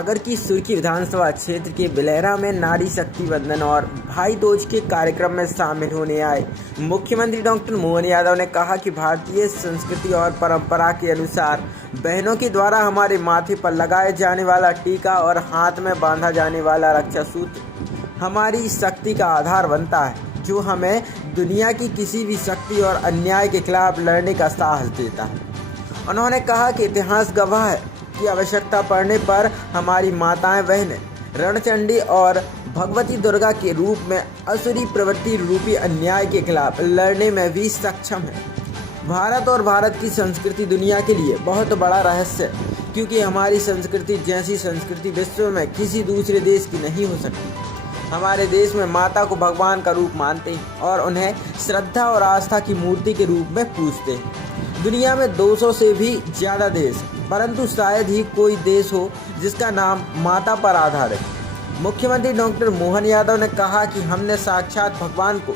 सागर की सुर्खी विधानसभा क्षेत्र के बिलेहरा में नारी शक्ति वंदन और भाई दूज के कार्यक्रम में शामिल होने आए मुख्यमंत्री डॉक्टर मोहन यादव ने कहा कि भारतीय संस्कृति और परंपरा के अनुसार बहनों के द्वारा हमारे माथे पर लगाए जाने वाला टीका और हाथ में बांधा जाने वाला रक्षा सूत्र हमारी शक्ति का आधार बनता है, जो हमें दुनिया की किसी भी शक्ति और अन्याय के खिलाफ लड़ने का साहस देता है। उन्होंने कहा कि इतिहास गवाह है की आवश्यकता पड़ने पर हमारी माताएं बहनें रणचंडी और भगवती दुर्गा के रूप में असुरी प्रवृत्ति रूपी अन्याय के खिलाफ लड़ने में भी सक्षम है। भारत और भारत की संस्कृति दुनिया के लिए बहुत बड़ा रहस्य है, क्योंकि हमारी संस्कृति जैसी संस्कृति विश्व में किसी दूसरे देश की नहीं हो सकती। हमारे देश में माता को भगवान का रूप मानते हैं और उन्हें श्रद्धा और आस्था की मूर्ति के रूप में पूजते हैं। दुनिया में 200 से भी ज़्यादा देश, परंतु शायद ही कोई देश हो जिसका नाम माता पर आधारित है। मुख्यमंत्री डॉक्टर मोहन यादव ने कहा कि हमने साक्षात भगवान को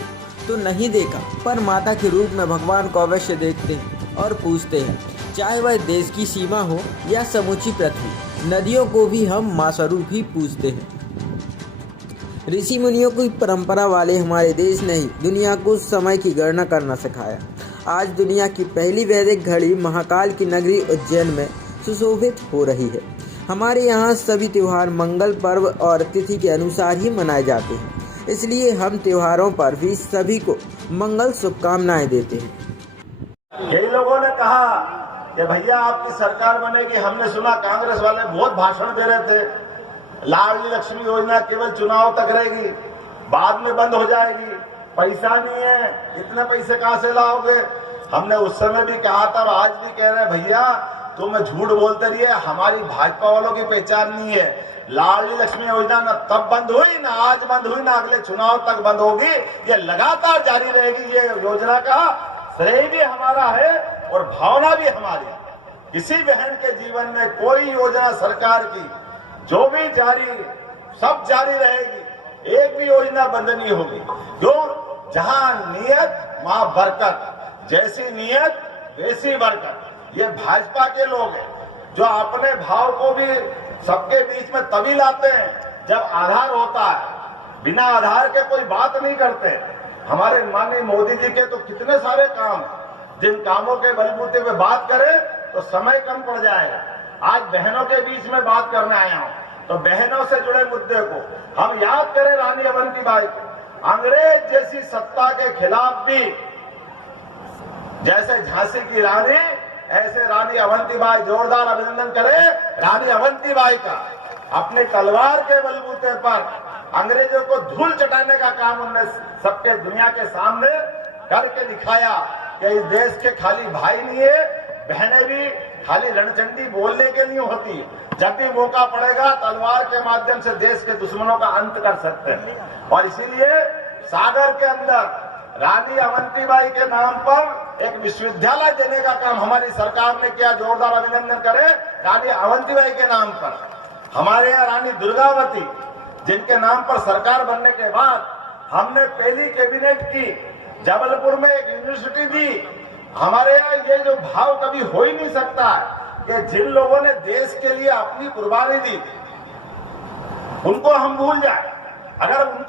तो नहीं देखा, पर माता के रूप में भगवान को अवश्य देखते हैं और पूजते हैं, चाहे वह देश की सीमा हो या समूची पृथ्वी। नदियों को भी हम मां स्वरूप ही पूजते हैं। ऋषि मुनियों की परंपरा वाले हमारे देश ने ही दुनिया को समय की गणना करना सिखाया। आज दुनिया की पहली वैदिक घड़ी महाकाल की नगरी उज्जैन में सुशोभित हो रही है। हमारे यहाँ सभी त्योहार मंगल पर्व और तिथि के अनुसार ही मनाए जाते हैं, इसलिए हम त्योहारों पर भी सभी को मंगल शुभकामनाएं देते हैं। कई लोगों ने कहा कि भैया आपकी सरकार बनेगी। हमने सुना कांग्रेस वाले बहुत भाषण दे रहे थे, लाडली लक्ष्मी योजना केवल चुनाव तक रहेगी, बाद में बंद हो जाएगी, पैसा नहीं है, इतने पैसे कहां से लाओगे। हमने उस समय भी कहा था और आज भी कह रहे हैं, भैया तुम झूठ बोलते रहिए, हमारी भाजपा वालों की पहचान नहीं है। लाडली लक्ष्मी योजना न तब बंद हुई, न आज बंद हुई, न अगले चुनाव तक बंद होगी, ये लगातार जारी रहेगी। ये योजना का श्रेय भी हमारा है और भावना भी हमारी है। किसी बहन के जीवन में कोई योजना सरकार की जो भी जारी, सब जारी रहेगी, एक भी योजना बंद नहीं होगी। जो जहां नियत वहां बरकत, जैसी नियत वैसी बरकत। ये भाजपा के लोग हैं जो अपने भाव को भी सबके बीच में तभी लाते हैं जब आधार होता है, बिना आधार के कोई बात नहीं करते। हमारे माननीय मोदी जी के तो कितने सारे काम, जिन कामों के बलबूते पे बात करें तो समय कम पड़ जाएगा। आज बहनों के बीच में बात करने आया हूं, तो बहनों से जुड़े मुद्दे को हम याद करें। रानी अवंतीबाई को, अंग्रेज जैसी सत्ता के खिलाफ भी जैसे झांसी की रानी, ऐसे रानी अवंतीबाई, जोरदार अभिनंदन करें रानी अवंतीबाई का। अपनी तलवार के बलबूते पर अंग्रेजों को धूल चटाने का काम उन्होंने सबके दुनिया के सामने करके दिखाया कि इस देश के खाली भाई नहीं है, बहनें भी खाली रणचंडी बोलने के लिए होती। जब भी मौका पड़ेगा तलवार के माध्यम से देश के दुश्मनों का अंत कर सकते हैं। और इसीलिए सागर के अंदर रानी अवंतीबाई के नाम पर एक विश्वविद्यालय देने का काम हमारी सरकार ने किया। जोरदार अभिनंदन करें रानी अवंतीबाई के नाम पर। हमारे यहाँ रानी दुर्गावती, जिनके नाम पर सरकार बनने के बाद हमने पहली कैबिनेट की, जबलपुर में एक यूनिवर्सिटी दी। हमारे यहाँ ये जो भाव कभी हो ही नहीं सकता है कि जिन लोगों ने देश के लिए अपनी कुर्बानी दी उनको हम भूल जाए। अगर उनको